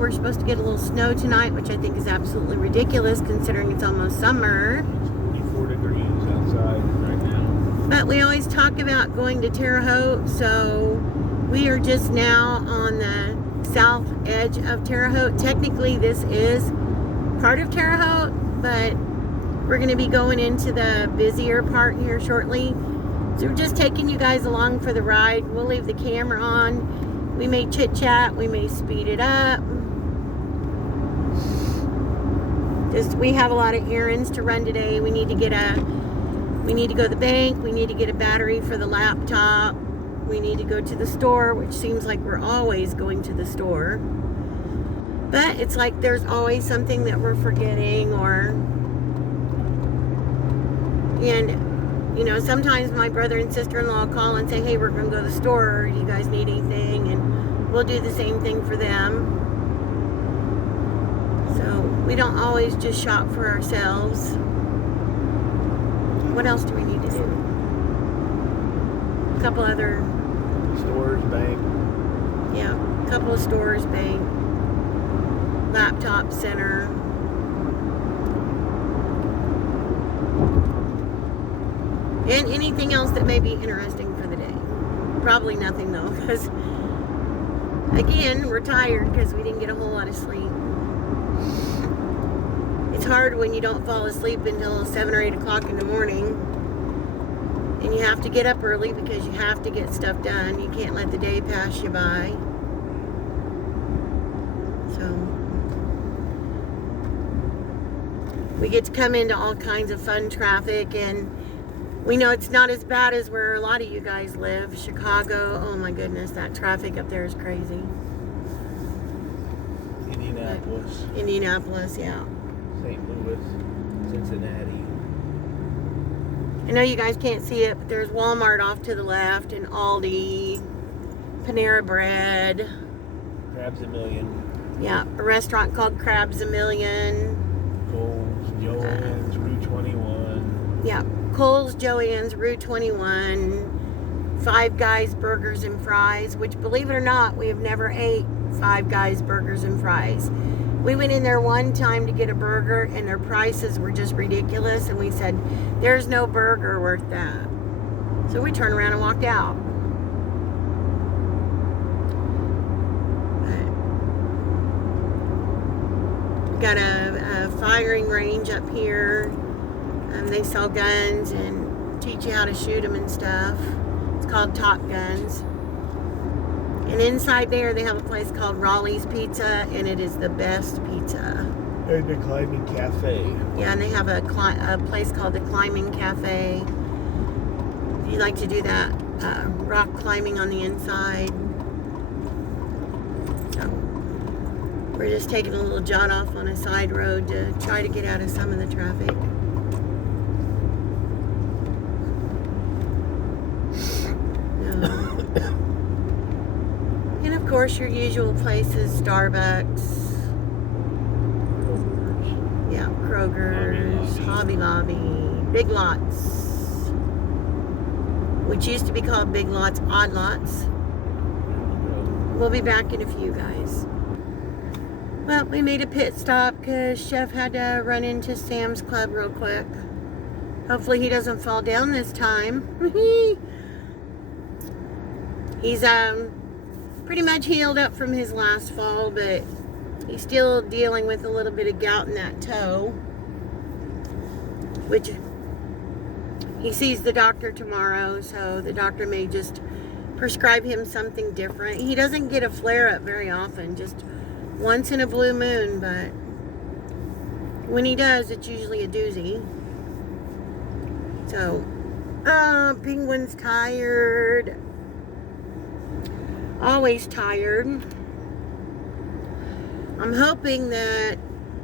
we're supposed to get a little snow tonight, which I think is absolutely ridiculous considering it's almost summer. It's 24 degrees outside right now. But we always talk about going to Terre Haute, so we are just now on the south edge of Terre Haute. Technically, this is part of Terre Haute, but we're going to be going into the busier part here shortly. So we're just taking you guys along for the ride. We'll leave the camera on. We may chit chat. We may speed it up. We have a lot of errands to run today. We need to go to the bank. We need to get a battery for the laptop. We need to go to the store, which seems like we're always going to the store. But it's like there's always something that we're forgetting, and you know, sometimes my brother and sister-in-law call and say, hey, we're going to go to the store. Do you guys need anything? And we'll do the same thing for them. So we don't always just shop for ourselves. What else do we need to do? A couple other Stores, bank. Yeah, a couple of stores, bank, laptop center. And anything else that may be interesting for the day. Probably nothing though, because again, we're tired because we didn't get a whole lot of sleep. It's hard when you don't fall asleep until 7 or 8 o'clock in the morning. And you have to get up early because you have to get stuff done. You can't let the day pass you by. So we get to come into all kinds of fun traffic, and we know it's not as bad as where a lot of you guys live. Chicago, oh my goodness, that traffic up there is crazy. Indianapolis, yeah. St. Louis, Cincinnati. I know you guys can't see it, but there's Walmart off to the left, and Aldi, Panera Bread. Crabs a Million. Yeah, a restaurant called Crabs a Million. Kohl's, Joann's, Route 21. Yeah, Kohl's, Joann's, Route 21. Five Guys Burgers and Fries, which, believe it or not, we have never ate Five Guys Burgers and Fries. We went in there one time to get a burger, and their prices were just ridiculous, and we said, there's no burger worth that. So we turned around and walked out. We got a firing range up here. They sell guns and teach you how to shoot them and stuff. It's called Top Guns. And inside there, they have a place called Raleigh's Pizza, and it is the best pizza. And the Climbing Cafe. Yeah, and they have a place called the Climbing Cafe. If you like to do that rock climbing on the inside. So we're just taking a little jaunt off on a side road to try to get out of some of the traffic. And of course, your usual places, Starbucks. Kroger's. Yeah, Kroger's, Hobby Lobby, Big Lots, which used to be called Big Lots, Odd Lots. We'll be back in a few, guys. Well, we made a pit stop because Chef had to run into Sam's Club real quick. Hopefully he doesn't fall down this time. He's pretty much healed up from his last fall, but he's still dealing with a little bit of gout in that toe, which he sees the doctor tomorrow, so the doctor may just prescribe him something different. He doesn't get a flare-up very often, just once in a blue moon, but when he does, it's usually a doozy. So, Penguin's tired. Always tired. I'm hoping that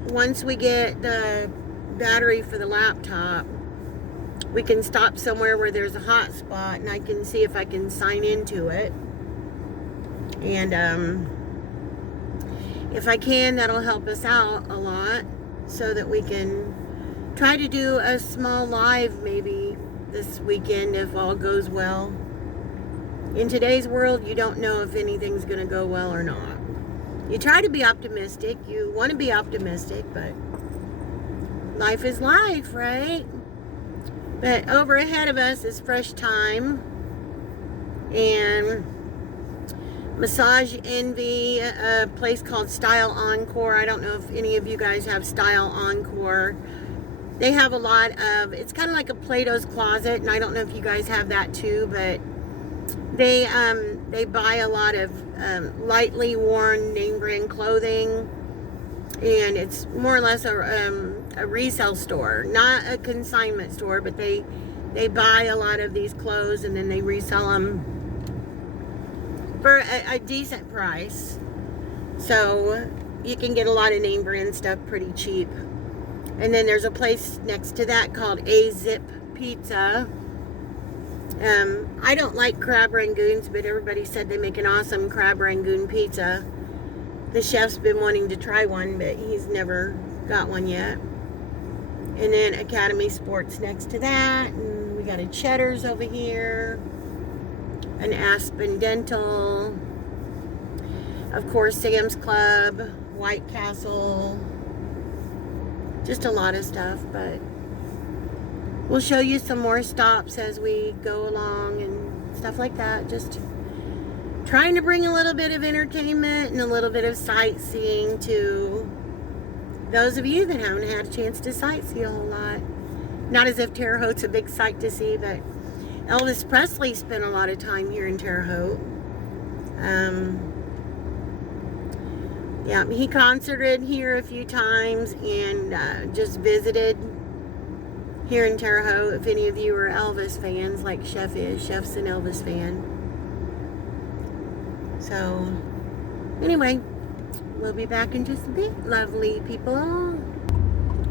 once we get the battery for the laptop, we can stop somewhere where there's a hot spot and I can see if I can sign into it. And if I can, that'll help us out a lot so that we can try to do a small live maybe this weekend if all goes well. In today's world, you don't know if anything's going to go well or not. you try to be optimistic. You want to be optimistic, but life is life, right? But over ahead of us is Fresh Time and Massage Envy, a place called Style Encore. I don't know if any of you guys have Style Encore. They have a lot of, it's kind of like a Plato's Closet, and I don't know if you guys have that too, but they buy a lot of lightly worn name brand clothing, and it's more or less a resale store, not a consignment store, but they buy a lot of these clothes and then they resell them for a decent price. So you can get a lot of name brand stuff pretty cheap. And then there's a place next to that called A Zip Pizza. I don't like crab rangoons, but everybody said they make an awesome crab rangoon pizza. The chef's been wanting to try one, but he's never got one yet. And then Academy Sports next to that. And we got a Cheddar's over here. An Aspen Dental. Of course, Sam's Club, White Castle. Just a lot of stuff, but we'll show you some more stops as we go along and stuff like that. Just trying to bring a little bit of entertainment and a little bit of sightseeing to those of you that haven't had a chance to sightsee a whole lot. Not as if Terre Haute's a big sight to see, but Elvis Presley spent a lot of time here in Terre Haute. Yeah, he concerted here a few times and just visited here in Terre Haute. If any of you are Elvis fans, like Chef is, Chef's an Elvis fan. So, anyway, we'll be back in just a bit, lovely people.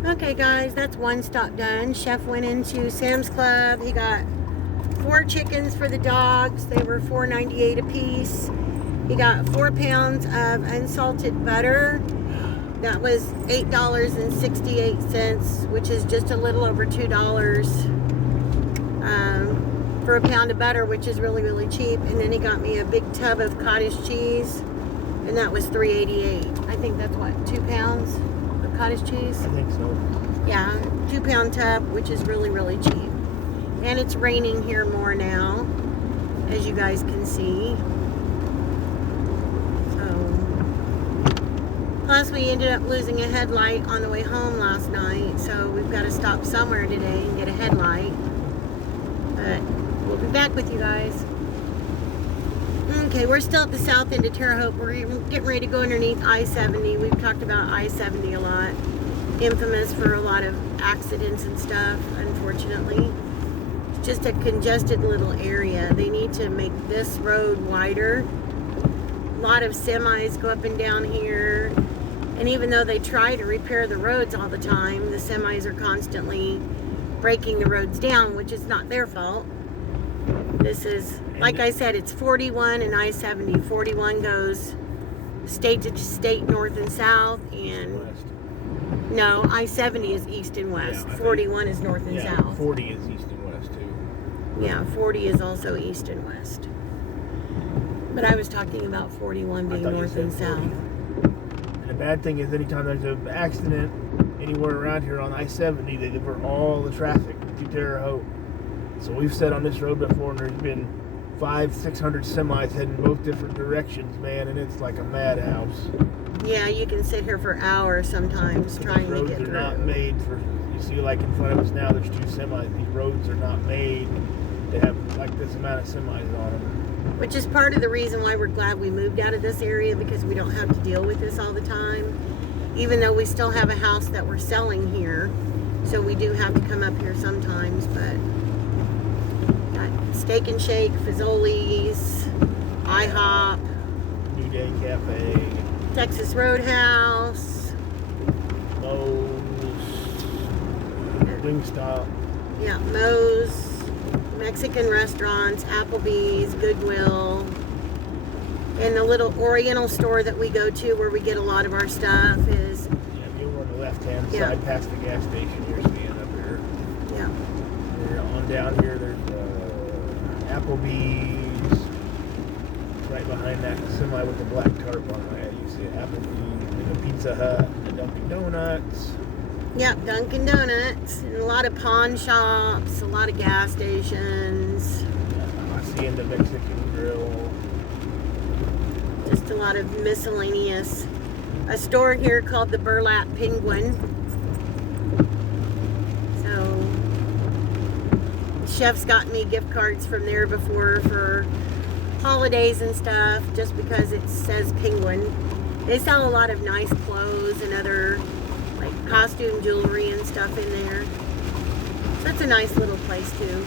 Okay, guys, that's one stop done. Chef went into Sam's Club. He got 4 chickens for the dogs. They were $4.98 a piece. He got 4 pounds of unsalted butter. That was $8.68, which is just a little over $2 for a pound of butter, which is really, really cheap. And then he got me a big tub of cottage cheese, and that was $3.88. I think that's what, 2 pounds of cottage cheese? I think so. Yeah, 2 pound tub, which is really, really cheap. And it's raining here more now, as you guys can see. Plus, we ended up losing a headlight on the way home last night, so we've got to stop somewhere today and get a headlight. But we'll be back with you guys. Okay, we're still at the south end of Terre Haute. We're getting ready to go underneath I-70. We've talked about I-70 a lot. Infamous for a lot of accidents and stuff, unfortunately. It's just a congested little area. They need to make this road wider. A lot of semis go up and down here. And even though they try to repair the roads all the time, the semis are constantly breaking the roads down, which is not their fault. This is, like I said, it's 41 and I-70. 41 goes state to state, north and south, and no, I-70 is east and west. Yeah, 41 is north and south. 40 is east and west too. Yeah, 40 is also east and west. But I was talking about 41 being north and south. And the bad thing is, anytime there's an accident anywhere around here on I-70, they divert all the traffic to Terre Haute. So we've sat on this road before, and there's been 500-600 semis heading both different directions, man, and it's like a madhouse. Yeah, you can sit here for hours sometimes trying to get through. Roads are not made for, you see like in front of us now, there's 2 semis. These roads are not made to have like this amount of semis on them. Which is part of the reason why we're glad we moved out of this area, because we don't have to deal with this all the time. Even though we still have a house that we're selling here, so we do have to come up here sometimes. But got Steak and Shake, Fazoli's, IHOP, New Day Cafe, Texas Roadhouse, Moe's, Wingstop. Yeah, Moe's, Mexican restaurants, Applebee's, Goodwill, and the little Oriental store that we go to where we get a lot of our stuff is... Yeah, if you were on the left-hand side past the gas station, you're seeing up here. Yeah. And on down here, there's Applebee's. Right behind that semi with the black tarp on it. You see Applebee's, a Pizza Hut, a Dunkin' Donuts. Yep, Dunkin' Donuts, and a lot of pawn shops, a lot of gas stations. I see in the Mexican Grill. Just a lot of miscellaneous. A store here called the Burlap Penguin. So, Chef's gotten me gift cards from there before for holidays and stuff, just because it says Penguin. They sell a lot of nice clothes and other like costume jewelry and stuff in there. So it's a nice little place too.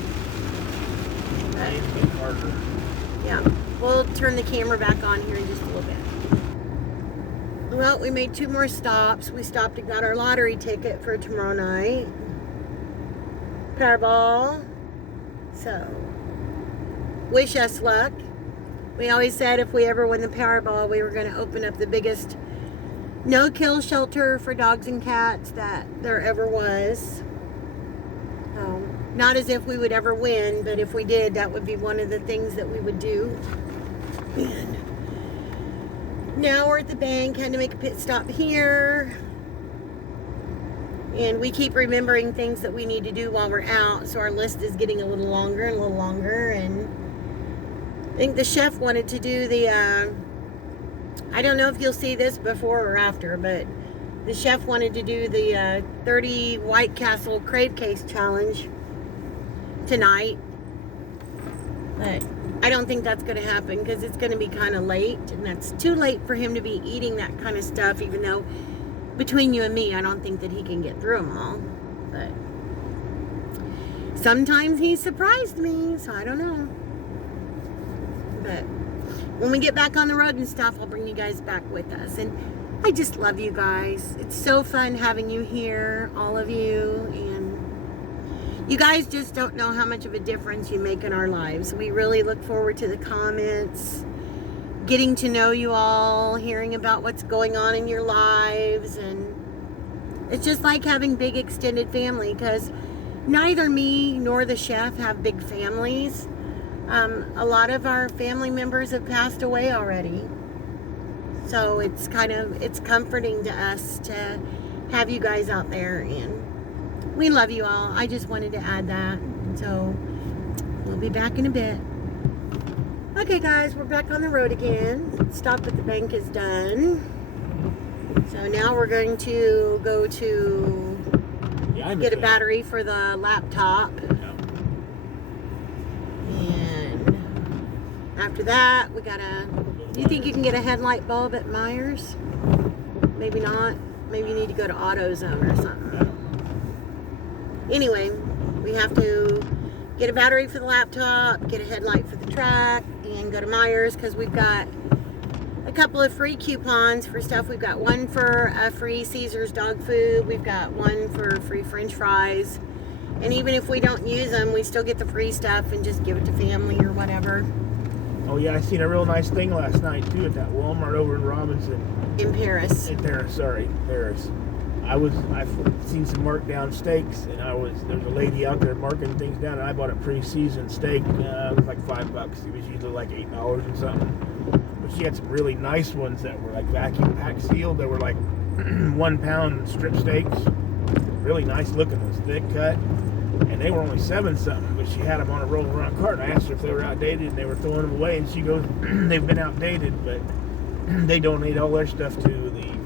Yeah, we'll turn the camera back on here in just a little bit. Well, we made 2 more stops. We stopped and got our lottery ticket for tomorrow night. Powerball. So, wish us luck. We always said if we ever win the Powerball, we were going to open up the biggest no-kill shelter for dogs and cats that there ever was. Not as if we would ever win, but if we did, that would be one of the things that we would do. And now we're at the bank, had to make a pit stop here. And we keep remembering things that we need to do while we're out, so our list is getting a little longer and a little longer. And I think the chef wanted to do the, I don't know if you'll see this before or after, but the chef wanted to do the 30 White Castle Crave Case Challenge tonight. But I don't think that's going to happen because it's going to be kind of late, and that's too late for him to be eating that kind of stuff, even though between you and me, I don't think that he can get through them all. But sometimes he surprised me, so I don't know. But when we get back on the road and stuff, I'll bring you guys back with us. And I just love you guys. It's so fun having you here, all of you. And you guys just don't know how much of a difference you make in our lives. We really look forward to the comments, getting to know you all, hearing about what's going on in your lives. And it's just like having big extended family, because neither me nor the chef have big families. A lot of our family members have passed away already. So it's comforting to us to have you guys out there, and we love you all. I just wanted to add that. So we'll be back in a bit. Okay guys, we're back on the road again. Stop at the bank is done. So now we're going to go to get a battery for the laptop. And after that, we gotta, do you think you can get a headlight bulb at Meijer's? Maybe not. Maybe you need to go to AutoZone or something. Anyway, we have to get a battery for the laptop, get a headlight for the truck, and go to Meijer's because we've got a couple of free coupons for stuff. We've got one for a free Caesar's dog food. We've got one for free French fries. And even if we don't use them, we still get the free stuff and just give it to family or whatever. Oh yeah, I seen a real nice thing last night too at that Walmart over in Robinson. In Paris. In Paris, sorry, Paris. I've seen some marked down steaks, and there's a lady out there marking things down, and I bought a pre-seasoned steak. It was like $5. It was usually like $8 and something. But she had some really nice ones that were like vacuum pack sealed. They were like 1 pound strip steaks. Really nice looking ones, thick cut. And they were only 7 something, but she had them on a rolling around cart. I asked her if they were outdated, and they were throwing them away, and she goes, they've been outdated, but they donate all their stuff to the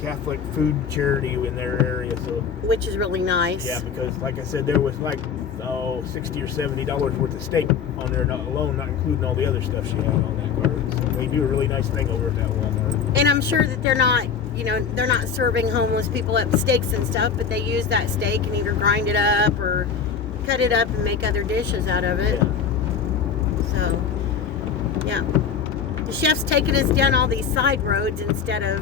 Catholic food charity in their area. So, which is really nice. Yeah, because like I said, there was like $60 or $70 worth of steak on there alone, not including all the other stuff she had on that cart. So they do a really nice thing over at that Walmart. And I'm sure that they're not serving homeless people up steaks and stuff, but they use that steak and either grind it up or cut it up and make other dishes out of it. Yeah. So, yeah. The chef's taking us down all these side roads instead of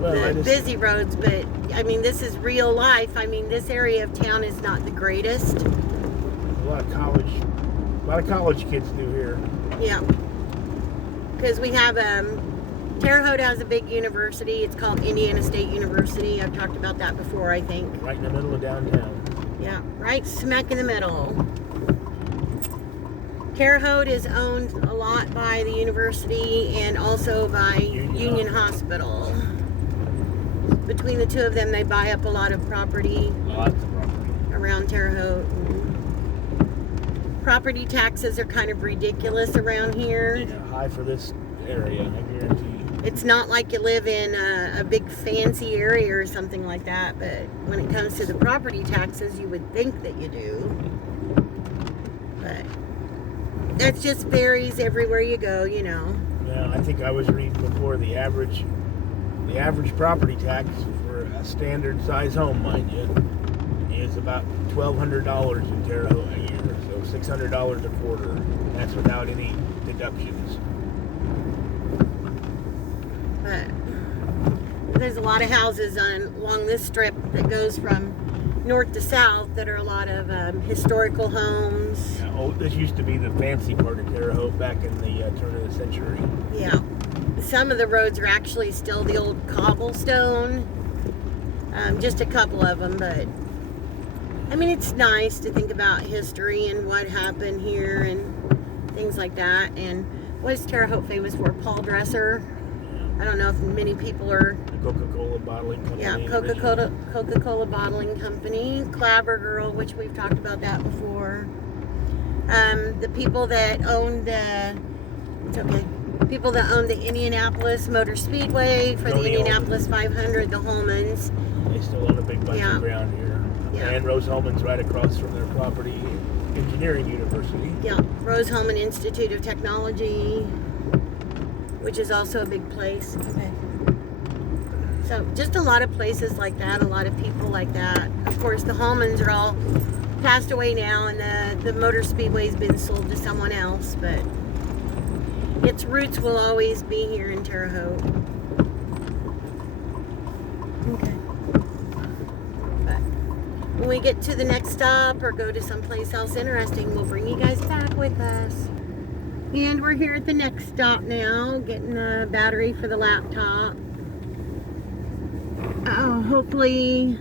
the busy roads, but I mean, this is real life. I mean, this area of town is not the greatest. A lot of college kids do here. Yeah. Because we have, Terre Haute has a big university. It's called Indiana State University. I've talked about that before, I think. Right in the middle of downtown. Yeah, right smack in the middle. Terre Haute is owned a lot by the university and also by Union Hospital. Between the two of them, they buy up a lot of property. Lots of property. Around Terre Haute. Property taxes are kind of ridiculous around here. Yeah, high for this area, I guarantee you. It's not like you live in a big fancy area or something like that, but when it comes to the property taxes, you would think that you do. But that just varies everywhere you go, you know. Yeah, I think I was reading before the average property tax for a standard size home, mind you, is about $1,200 in Terre Haute a year, so $600 a quarter. That's without any deductions. But there's a lot of houses along this strip that goes from north to south that are a lot of historical homes. Yeah, this used to be the fancy part of Terre Haute back in the turn of the century. Yeah. Some of the roads are actually still the old cobblestone. Just a couple of them, but I mean, it's nice to think about history and what happened here and things like that. And what is Terre Haute famous for? Paul Dresser. I don't know if many people are. The Coca-Cola bottling company. Yeah, Coca-Cola bottling company. Clabber Girl, which we've talked about that before. The people that owned the. It's okay. People that own the Indianapolis Motor Speedway for the Indianapolis 500, the Holmans. They still own a big bunch of ground here. Yeah. And Rose Holman's right across from their property, Engineering University. Yeah, Rose Holman Institute of Technology, which is also a big place. Okay. So just a lot of places like that, a lot of people like that. Of course, the Holmans are all passed away now, and the Motor Speedway's been sold to someone else, but its roots will always be here in Terre Haute. Okay. But when we get to the next stop or go to someplace else interesting, we'll bring you guys back with us. And we're here at the next stop now, getting a battery for the laptop. Hopefully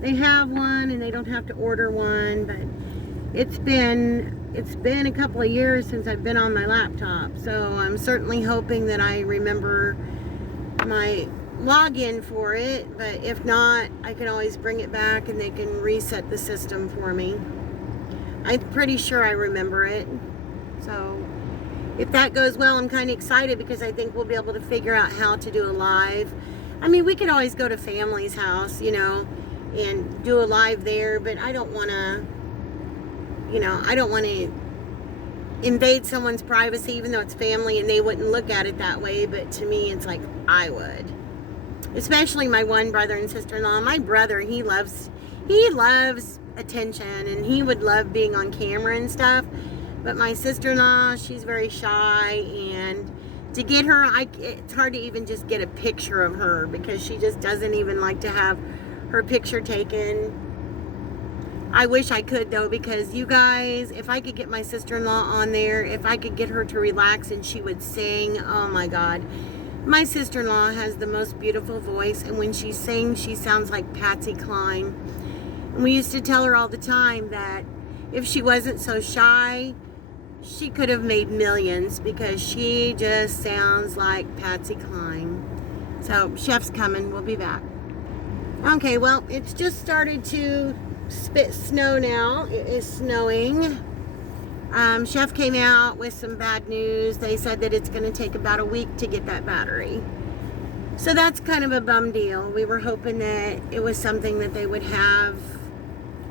they have one and they don't have to order one, but it's been a couple of years since I've been on my laptop, so I'm certainly hoping that I remember my login for it, but if not, I can always bring it back and they can reset the system for me. I'm pretty sure I remember it, so if that goes well, I'm kind of excited because I think we'll be able to figure out how to do a live. I mean, we could always go to family's house, you know, and do a live there, but I don't want to, you know, I don't want to invade someone's privacy, even though it's family and they wouldn't look at it that way, but to me, it's like I would. Especially my one brother and sister-in-law. My brother, he loves attention and he would love being on camera and stuff. But my sister-in-law, she's very shy, and to get her, it's hard to even just get a picture of her because she just doesn't even like to have her picture taken. I wish I could though, because you guys, if I could get my sister-in-law on there, if I could get her to relax and she would sing, oh my God. My sister-in-law has the most beautiful voice, and when she sings, she sounds like Patsy Cline. And we used to tell her all the time that if she wasn't so shy, she could have made millions because she just sounds like Patsy Cline. So, Chef's coming. We'll be back. Okay, well, it's just started to spit snow now. It is snowing. Chef came out with some bad news. They said that it's going to take about a week to get that battery. So that's kind of a bum deal. We were hoping that it was something that they would have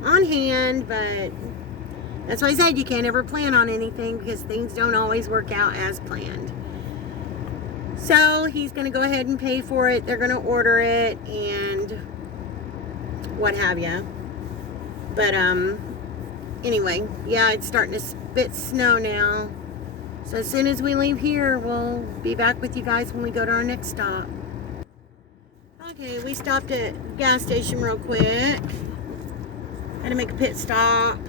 on hand, but that's why I said you can't ever plan on anything because things don't always work out as planned. So he's going to go ahead and pay for it. They're going to order it and what have you. But anyway, yeah, it's starting to spit snow now. So as soon as we leave here, we'll be back with you guys when we go to our next stop. Okay, we stopped at a gas station real quick. Had to make a pit stop.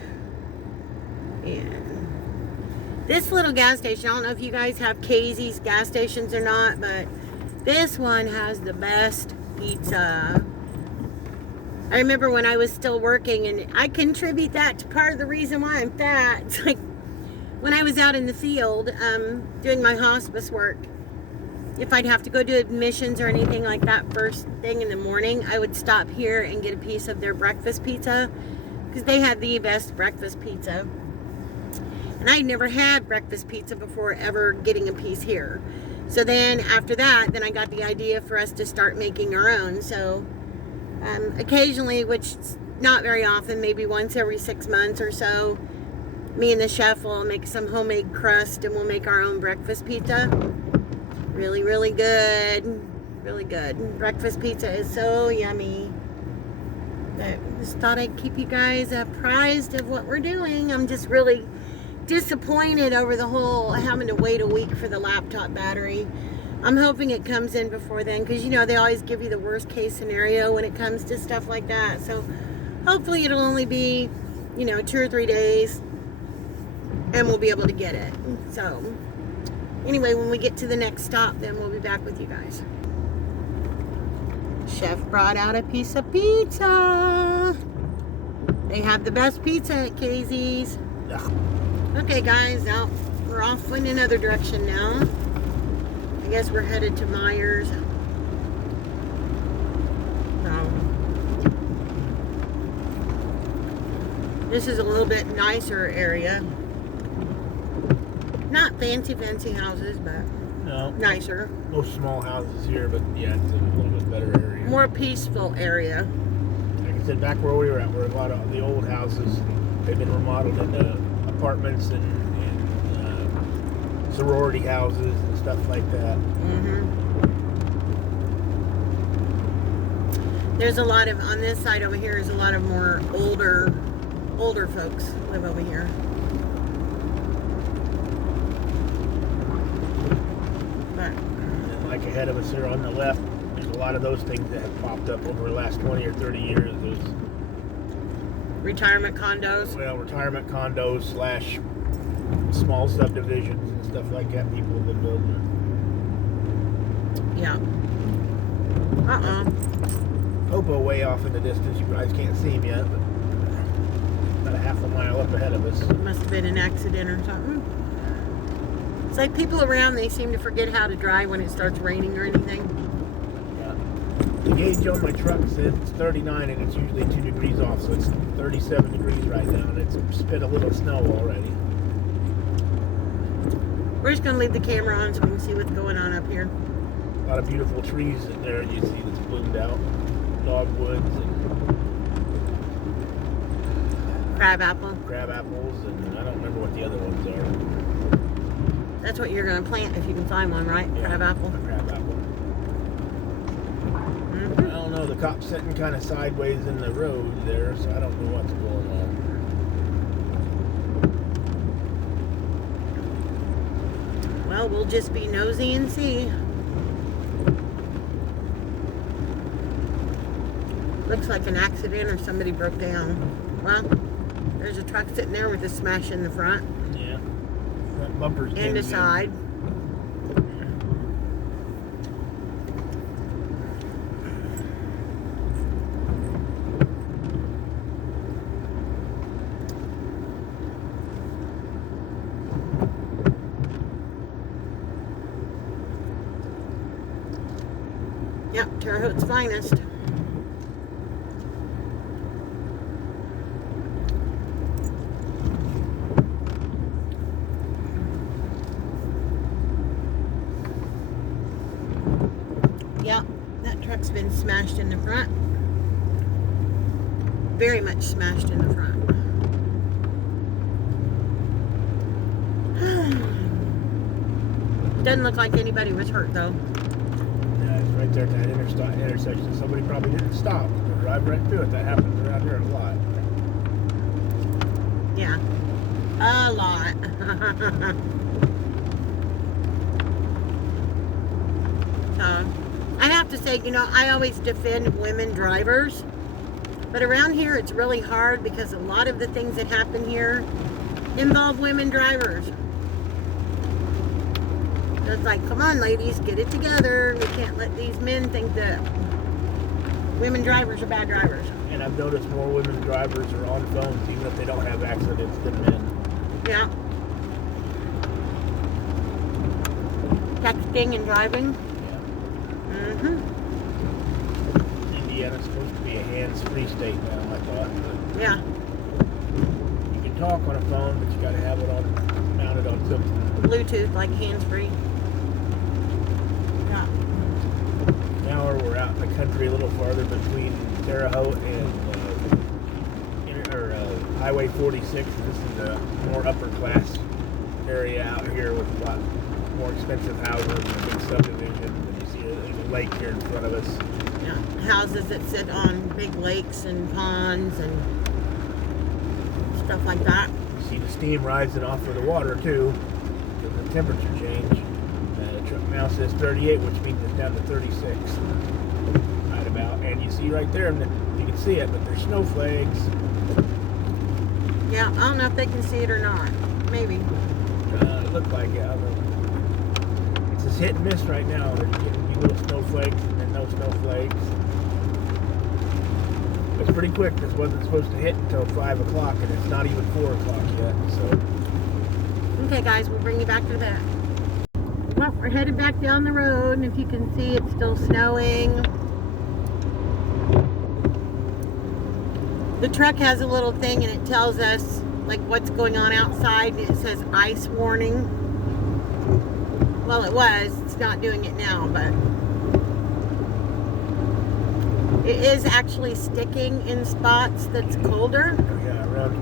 And this little gas station, I don't know if you guys have Casey's gas stations or not, but this one has the best pizza. I remember when I was still working, and I contribute that to part of the reason why I'm fat. It's like when I was out in the field doing my hospice work, if I'd have to go do admissions or anything like that first thing in the morning, I would stop here and get a piece of their breakfast pizza, because they had the best breakfast pizza. And I'd never had breakfast pizza before ever getting a piece here. So then after that, then I got the idea for us to start making our own. So occasionally, which not very often, maybe once every 6 months or so, me and the chef will make some homemade crust and we'll make our own breakfast pizza. Really, really good. Really good. Breakfast pizza is so yummy. I just thought I'd keep you guys apprised of what we're doing. I'm just really disappointed over the whole having to wait a week for the laptop battery. I'm hoping it comes in before then, because you know they always give you the worst case scenario when it comes to stuff like that. So hopefully it'll only be, 2 or 3 days and we'll be able to get it. So anyway, when we get to the next stop, then we'll be back with you guys. Chef brought out a piece of pizza. They have the best pizza at Casey's. Okay guys, now we're off in another direction now. I guess we're headed to Meijer's. This is a little bit nicer area. Not fancy houses, but no, nicer. Most small houses here, but yeah, it's a little bit better area. More peaceful area. Like I said, back where we were at, where a lot of the old houses, they've been remodeled into apartments and sorority houses and stuff like that. There's a lot of, on this side over here is a lot of more older folks live over here. But and like ahead of us here on the left, there's a lot of those things that have popped up over the last 20 or 30 years. Those retirement condos. Well, retirement condos / small subdivisions and stuff like that people have been building. Yeah. Hobo way off in the distance. You guys can't see him yet, but about a half a mile up ahead of us. Must have been an accident or something. It's like people around, they seem to forget how to drive when it starts raining or anything. Yeah. The gauge on my truck says it's 39 and it's usually 2 degrees off, so it's 37 degrees right now and it's spit a little snow already. We're just going to leave the camera on so we can see what's going on up here. A lot of beautiful trees in there you see that's bloomed out. Dogwoods and crab apples, and I don't remember what the other ones are. That's what you're going to plant if you can find one, right? Yeah, crab apple. A crab apple. I don't know. The cop's sitting kind of sideways in the road there, so I don't know what's going on. Well, we'll just be nosy and see. Looks like an accident or somebody broke down. Well, there's a truck sitting there with a smash in the front. Yeah. That bumper's and the side. Yep, Terre Haute's finest. Yeah, that truck's been smashed in the front. Very much smashed in the front. Doesn't look like anybody was hurt though. Yeah, it's right there at that intersection. Somebody probably didn't stop. They drive right through it. That happens around here a lot. Yeah, a lot. So, I have to say, I always defend women drivers, but around here it's really hard because a lot of the things that happen here involve women drivers. So it's like, come on ladies, get it together. We can't let these men think that women drivers are bad drivers. And I've noticed more women drivers are on phones even if they don't have accidents than men. Yeah. texting and driving. Yeah. Indiana's supposed to be a hands-free state now, I thought. But Yeah. you can talk on a phone, but you got to have it mounted on something. Bluetooth, like hands-free. Yeah. Now we're out in the country a little farther between Terre Haute and Highway 46. This is a more upper class area out here with a lot more expensive houses and a big subdivision. And you see there's a lake here in front of us. Yeah. Houses that sit on big lakes and ponds and stuff like that. You see the steam rising off of the water too, because the temperature change. The truck now says 38, which means it's down to 36. Right about. And you see right there, and you can see it, but there's snowflakes. Yeah, I don't know if they can see it or not. Maybe. It looked like it. I don't know. It's just hit and miss right now. There's getting these little snowflakes and then no snowflakes. It's pretty quick. This wasn't supposed to hit until 5 o'clock, and it's not even 4 o'clock yet. So. Okay, guys, we'll bring you back to that. Well, we're headed back down the road, and if you can see, it's still snowing. The truck has a little thing, and it tells us like what's going on outside, and it says ice warning. Well, it was. It's not doing it now, but it is actually sticking in spots that's colder. Yeah, around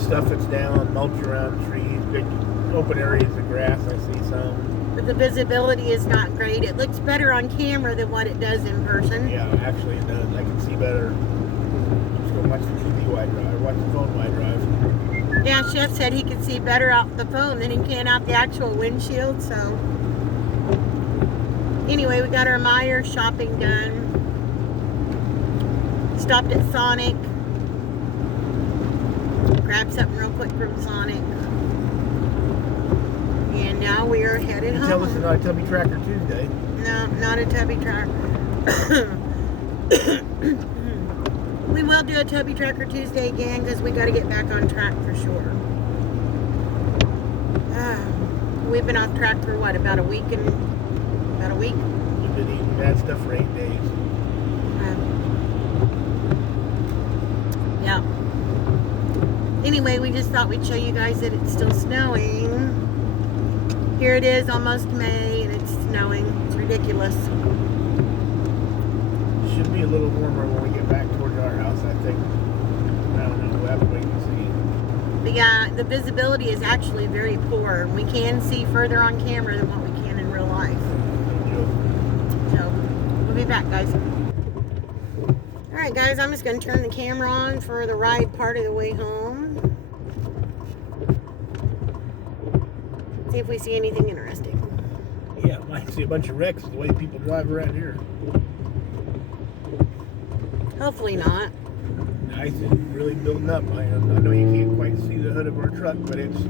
stuff that's down, mulch around trees, big open areas of grass. I see some. But the visibility is not great. It looks better on camera than what it does in person. Yeah, actually it does. I can see better. Just go watch the TV wide drive, watch the phone wide drive. Yeah, Chef said he could see better out the phone than he can out the actual windshield, so. Anyway, we got our Meijer shopping done. Stopped at Sonic. Grabbed something real quick from Sonic. And now we are headed home. Tell us it's not a Tubby Tracker Tuesday. No, not a Tubby Tracker. We will do a Tubby Tracker Tuesday again because we got to get back on track for sure. We've been off track for what, about a week? You've been eating bad stuff for 8 days. Yeah. Anyway, we just thought we'd show you guys that it's still snowing. Here it is, almost May, and it's snowing. It's ridiculous. Should be a little warmer when we get back towards our house, I think. I don't know, we'll have to wait and see. But yeah, the visibility is actually very poor. We can see further on camera than what we can in real life. So, we'll be back, guys. Alright, guys, I'm just going to turn the camera on for the ride part of the way home. See if we see anything interesting. Yeah, might see a bunch of wrecks the way people drive around here. Hopefully not. Ice is really building up. I know you can't quite see the hood of our truck, but it's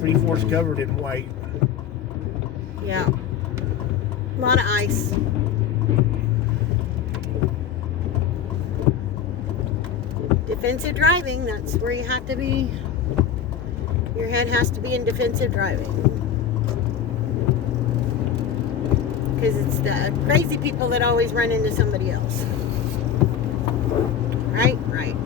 3/4 covered in white. Yeah. A lot of ice. Defensive driving, that's where you have to be. Your head has to be in defensive driving. Because it's the crazy people that always run into somebody else. Right? Right.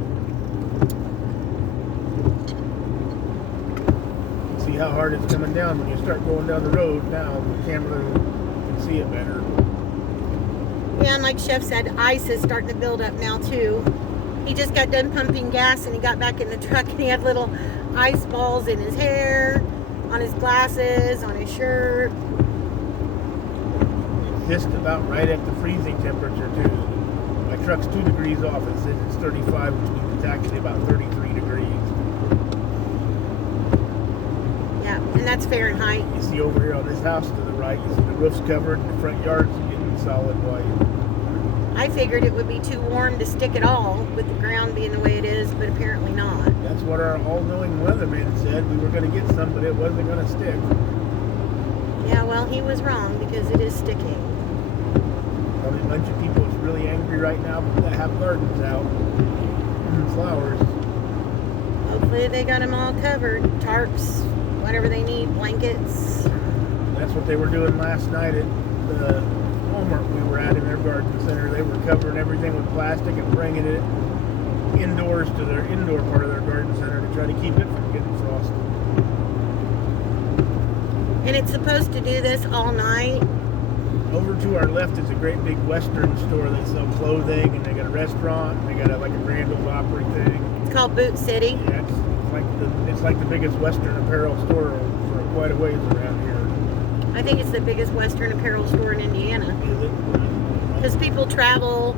See how hard it's coming down when you start going down the road. Now the camera can see it better. Yeah, and like Chef said, ice is starting to build up now too. He just got done pumping gas and he got back in the truck and he had little ice balls in his hair, on his glasses, on his shirt. It's just about right at the freezing temperature too. My truck's 2 degrees off. It says it's 35, which means it's actually about 33 degrees. Yeah, and that's Fahrenheit. You see over here on this house to the right, you see the roof's covered and the front yard's getting solid white. I figured it would be too warm to stick at all with the ground being the way it is, but apparently not. That's what our all-knowing weatherman said. We were going to get some, but it wasn't going to stick. Yeah, well, he was wrong because it is sticking. Probably a bunch of people is really angry right now that have gardens out and flowers. Hopefully they got them all covered. Tarps, whatever they need, blankets. That's what they were doing last night at the Walmart we were at in their garden center. They were covering everything with plastic and bringing it indoors to their indoor part of their garden center to try to keep it from getting frosted. And it's supposed to do this all night. Over to our left is a great big Western store. They sell clothing, and they got a restaurant. They got like a Grand Ole Opry thing. It's called Boot City. Yeah, it's like the biggest Western apparel store for quite a ways around here. I think it's the biggest Western apparel store in Indiana. Because people travel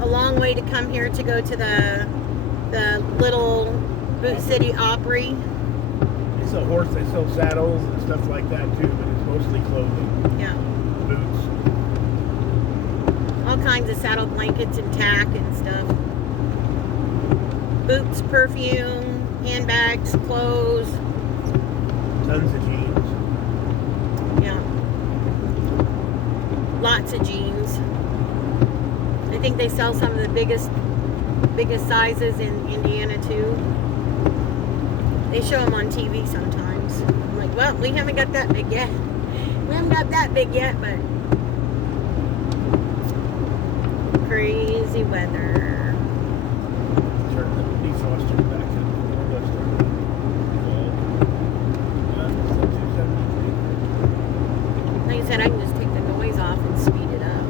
a long way to come here to go to the little Boot City Opry. They sell they sell saddles and stuff like that too, but it's mostly clothing. Yeah. Boots. All kinds of saddle blankets and tack and stuff. Boots, perfume, handbags, clothes. Tons of jeans. Yeah. Lots of jeans. I think they sell some of the biggest sizes in Indiana too. They show them on TV sometimes. I'm like, well, we haven't got that big yet. We haven't got that big yet, but crazy weather. Turn the defroster back to the window started. Like I said, I can just take the noise off and speed it up.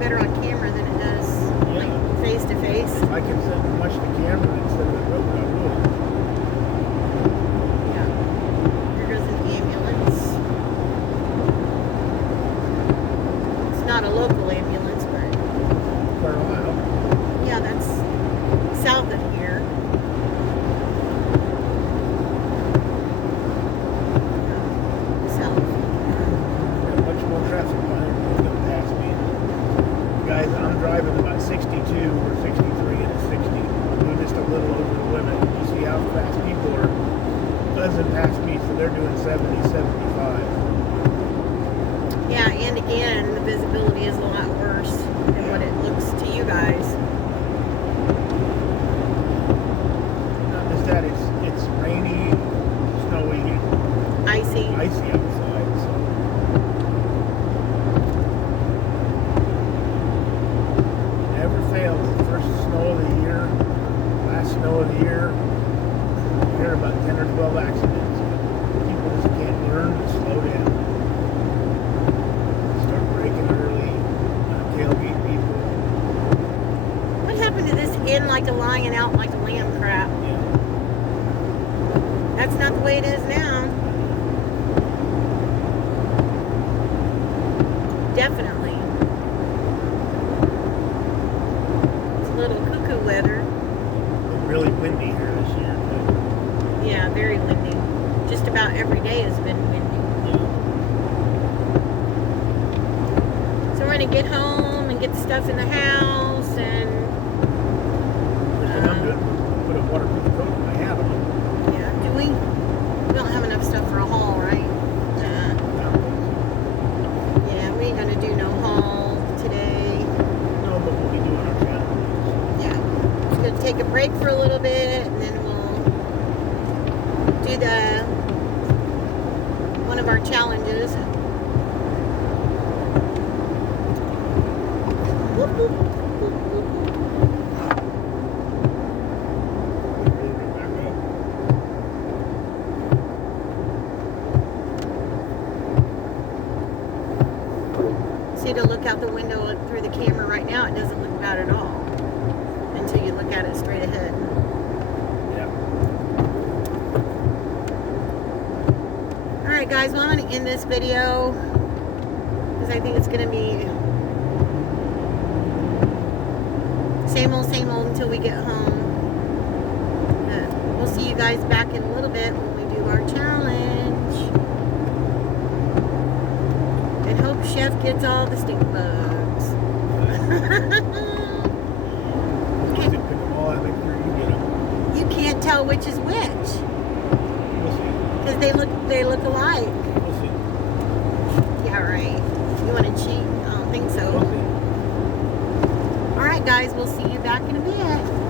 Better on camera than it does like face to face. If I can sit and watch the camera instead of the road, I would. Yeah. There goes an ambulance. It's not a local ambulance, but For a while. yeah, that's south of here. South. Got much more traffic behind me. It's going to pass me. Guys, I'm driving about 62 or 63 and it's 60. I'm doing just a little over the limit. You see how fast people are buzzing past me, so they're doing 70, 75. Yeah, and again, the visibility is a lot worse than what it looks to you guys. Not just that, it's rainy, snowy, Icy. icy outside. So. Never fails. The first snow of the year, last snow of the year, you hear about 10 or 12 accidents. People just can't learn to slow down. Start braking early, tailgate people. What happened to this in like a lion, out like a lamb crap? Yeah. That's not the way it is now. Definitely. It's a little cuckoo weather. It's really windy here this year. Yeah, very windy. Just about every day has been windy. So we're gonna get home and get the stuff in the house and First thing I'm doing is put a waterproof coat on my hat on. yeah, do we don't have enough stuff for a haul, right? Yeah, we ain't gonna do no haul today. No, but we'll be doing our channel. Yeah. Just gonna take a break for a little bit and then we'll See, to look out the window through the camera right now, it doesn't look bad at all until you look at it straight ahead. Yeah. Alright guys, well I'm going to end this video because I think it's going to be same old until we get home. But we'll see you guys back in a little bit when we do our challenge. And hope Chef gets all the stink bugs. You can't tell which is which. Because they look alike. Yeah, right. You want to cheat? I don't think so. Alright guys, we'll see you back in a bit.